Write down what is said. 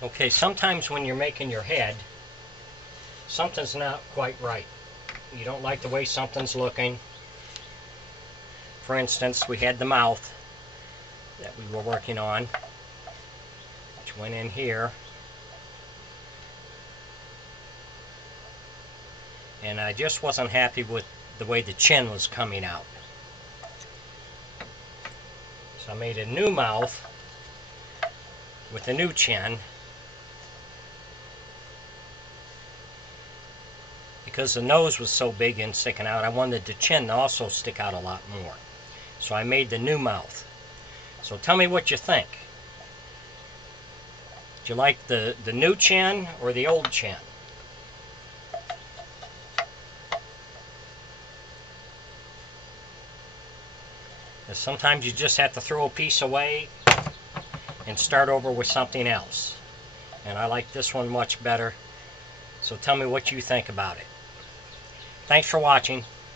Okay, sometimes when you're making your head, something's not quite right. You don't like the way something's looking. For instance, we had the mouth that we were working on, which went in here. And I just wasn't happy with the way the chin was coming out. So I made a new mouth with a new chin, because the nose was so big and sticking out. I wanted the chin to also stick out a lot more. So I made the new mouth. So tell me what you think. Do you like the new chin or the old chin? Because sometimes you just have to throw a piece away and start over with something else. And I like this one much better. So tell me what you think about it. Thanks for watching.